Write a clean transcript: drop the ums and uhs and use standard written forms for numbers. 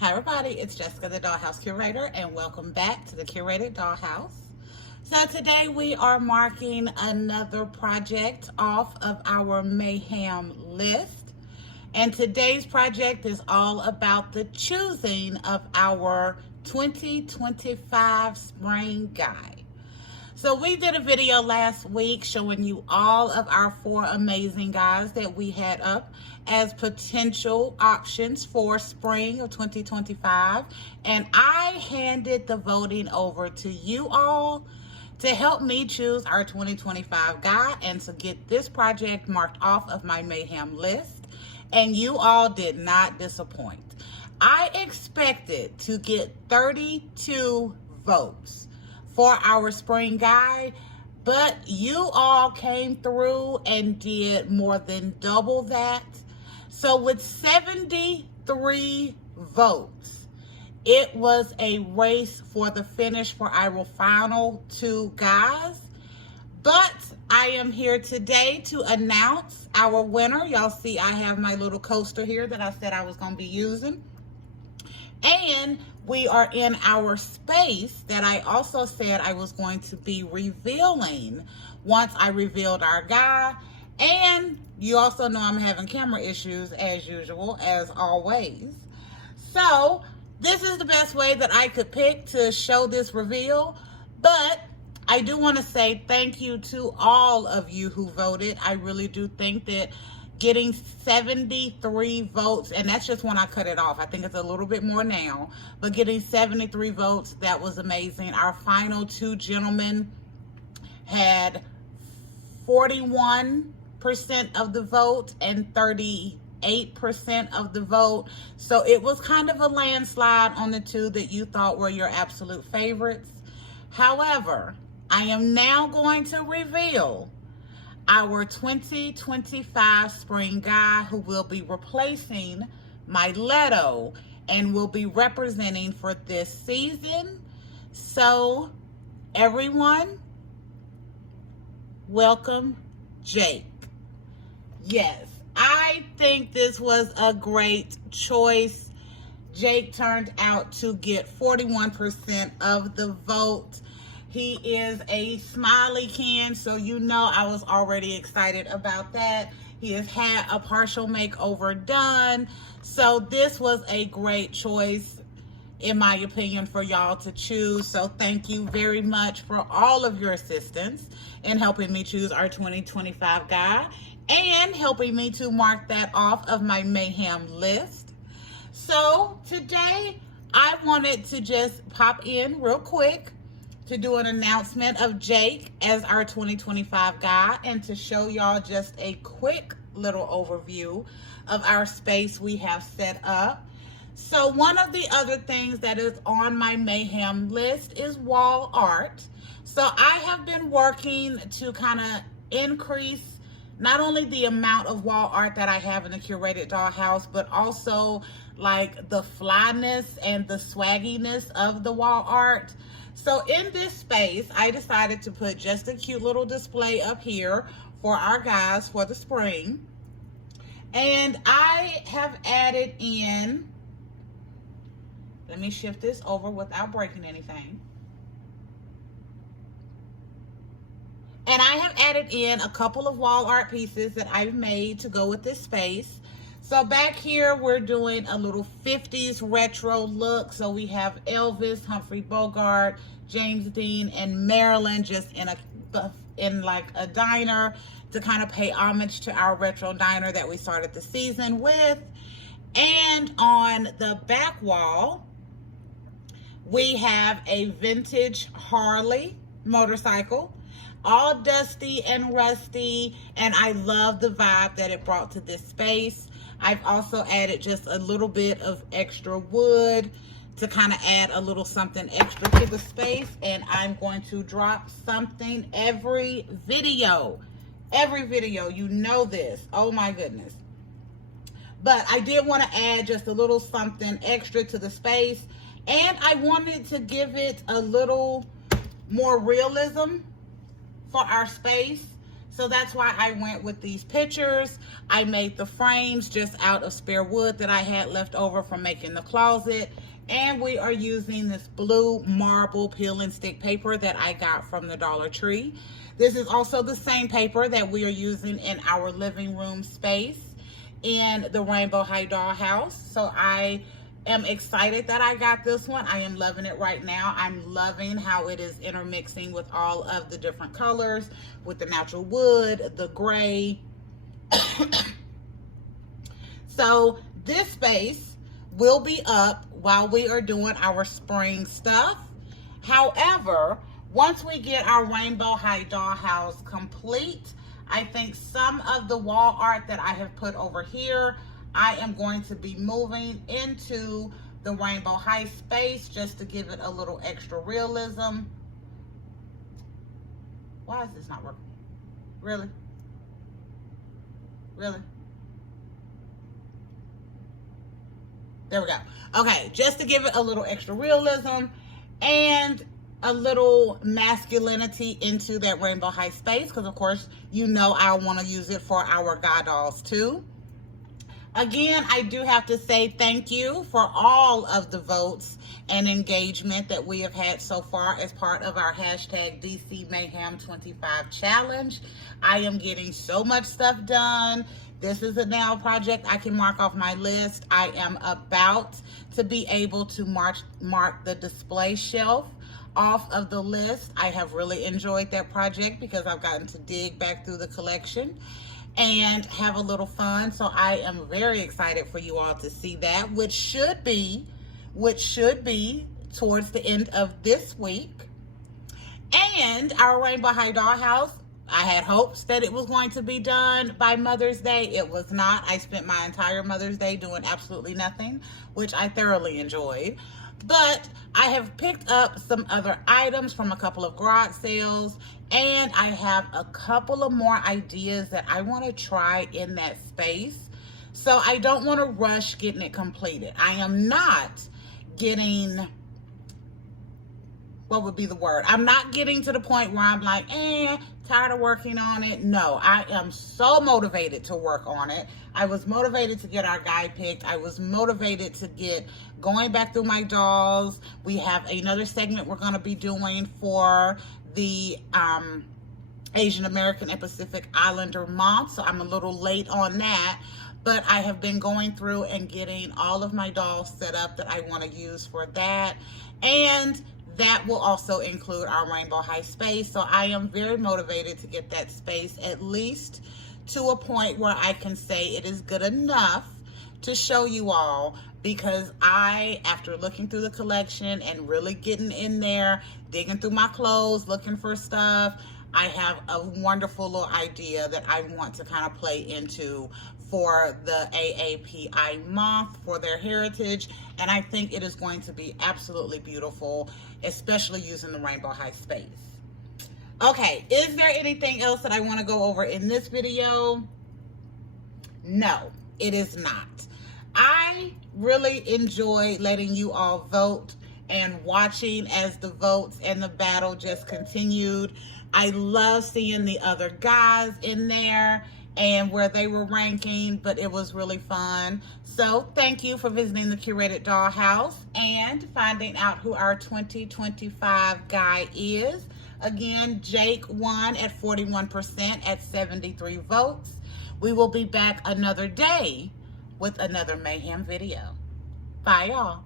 Hi everybody, it's Jessica the Dollhouse Curator and welcome back to the Curated Dollhouse. So today we are marking another project off of our Mayhem list. And today's project is all about the choosing of our 2025 spring guide. So we did a video last week showing you all of our 4 amazing guys that we had up as potential options for spring of 2025. And I handed the voting over to you all to help me choose our 2025 guy and to get this project marked off of my Mayhem list. And you all did not disappoint. I expected to get 32 votes for our spring guide, but you all came through and did more than double that. So with 73 votes, it was a race for the finish for our final 2 guys. But I am here today to announce our winner. Y'all see I have my little coaster here that I said I was going to be using. And we are in our space that I also said I was going to be revealing once I revealed our guy. And you also know I'm having camera issues as usual, as always. So this is the best way that I could pick to show this reveal. But I do want to say thank you to all of you who voted. I really do think that getting 73 votes, and that's just when I cut it off. I think it's a little bit more now, but getting 73 votes, that was amazing. Our final 2 gentlemen had 41% of the vote and 38% of the vote. So it was kind of a landslide on the 2 that you thought were your absolute favorites. However, I am now going to reveal our 2025 spring guy who will be replacing my Leto and will be representing for this season. So everyone, welcome Jake. Yes, I think this was a great choice. Jake turned out to get 41% of the vote. He is a smiley can, so you know I was already excited about that. He has had a partial makeover done. So this was a great choice, in my opinion, for y'all to choose. So thank you very much for all of your assistance in helping me choose our 2025 guy and helping me to mark that off of my Mayhem list. So today I wanted to just pop in real quick to do an announcement of Jake as our 2025 guy and to show y'all just a quick little overview of our space we have set up. So one of the other things that is on my Mayhem list is wall art. So I have been working to kind of increase not only the amount of wall art that I have in the Curated Dollhouse, but also like the flyness and the swagginess of the wall art. So in this space, I decided to put just a cute little display up here for our guys for the spring. And I have added in, let me shift this over without breaking anything. And I have added in a couple of wall art pieces that I've made to go with this space. So back here, we're doing a little 50s retro look. So we have Elvis, Humphrey Bogart, James Dean, and Marilyn just in like a diner to kind of pay homage to our retro diner that we started the season with. And on the back wall, we have a vintage Harley motorcycle, all dusty and rusty, and I love the vibe that it brought to this space. I've also added just a little bit of extra wood to kind of add a little something extra to the space, and I'm going to drop something every video. Every video, you know this. Oh my goodness. But I did want to add just a little something extra to the space, and I wanted to give it a little more realism for our space. So So that's why I went with these pictures. I made the frames just out of spare wood that I had left over from making the closet. And we are using this blue marble peel and stick paper that I got from the Dollar Tree. This is also the same paper that we are using in our living room space in the Rainbow High Dollhouse. So I am excited that I got this one. I am loving it right now. I'm loving how it is intermixing with all of the different colors, with the natural wood, the gray. So this space will be up while we are doing our spring stuff. However, once we get our Rainbow High Dollhouse complete, I think some of the wall art that I have put over here, I am going to be moving into the Rainbow High space just to give it a little extra realism. Why is this not working? Really? Really? There we go. Okay, just to give it a little extra realism and a little masculinity into that Rainbow High space, because of course, you know I want to use it for our God dolls too. Again, I do have to say thank you for all of the votes and engagement that we have had so far as part of our hashtag DC Mayhem 25 challenge. I am getting so much stuff done. This is a now project I can mark off my list. I am about to be able to mark the display shelf off of the list. I have really enjoyed that project because I've gotten to dig back through the collection and have a little fun. So I am very excited for you all to see that, which should be towards the end of this week. And our Rainbow High Dollhouse, I had hopes that it was going to be done by Mother's Day. It was not. I spent my entire Mother's Day doing absolutely nothing, which I thoroughly enjoyed. But I have picked up some other items from a couple of garage sales, and I have a couple of more ideas that I want to try in that space. So I don't want to rush getting it completed. I am not getting, what would be the word? I'm not getting to the point where I'm like, tired of working on it. No, I am so motivated to work on it. I was motivated to get our guide picked. I was motivated to get going back through my dolls. We have another segment we're going to be doing for the Asian American and Pacific Islander month. So I'm a little late on that. But I have been going through and getting all of my dolls set up that I want to use for that. And that will also include our Rainbow High space. So I am very motivated to get that space at least to a point where I can say it is good enough to show you all, because I, after looking through the collection and really getting in there, digging through my clothes, looking for stuff, I have a wonderful little idea that I want to kind of play into for the AAPI month for their heritage. And I think it is going to be absolutely beautiful, especially using the Rainbow High space. Okay, is there anything else that I want to go over in this video? No, it is not. I really enjoy letting you all vote and watching as the votes and the battle just continued. I love seeing the other guys in there and where they were ranking, but it was really fun. So thank you for visiting the Curated Dollhouse and finding out who our 2025 guy is. Again, Jake won at 41% at 73 votes. We will be back another day with another Mayhem video. Bye, y'all.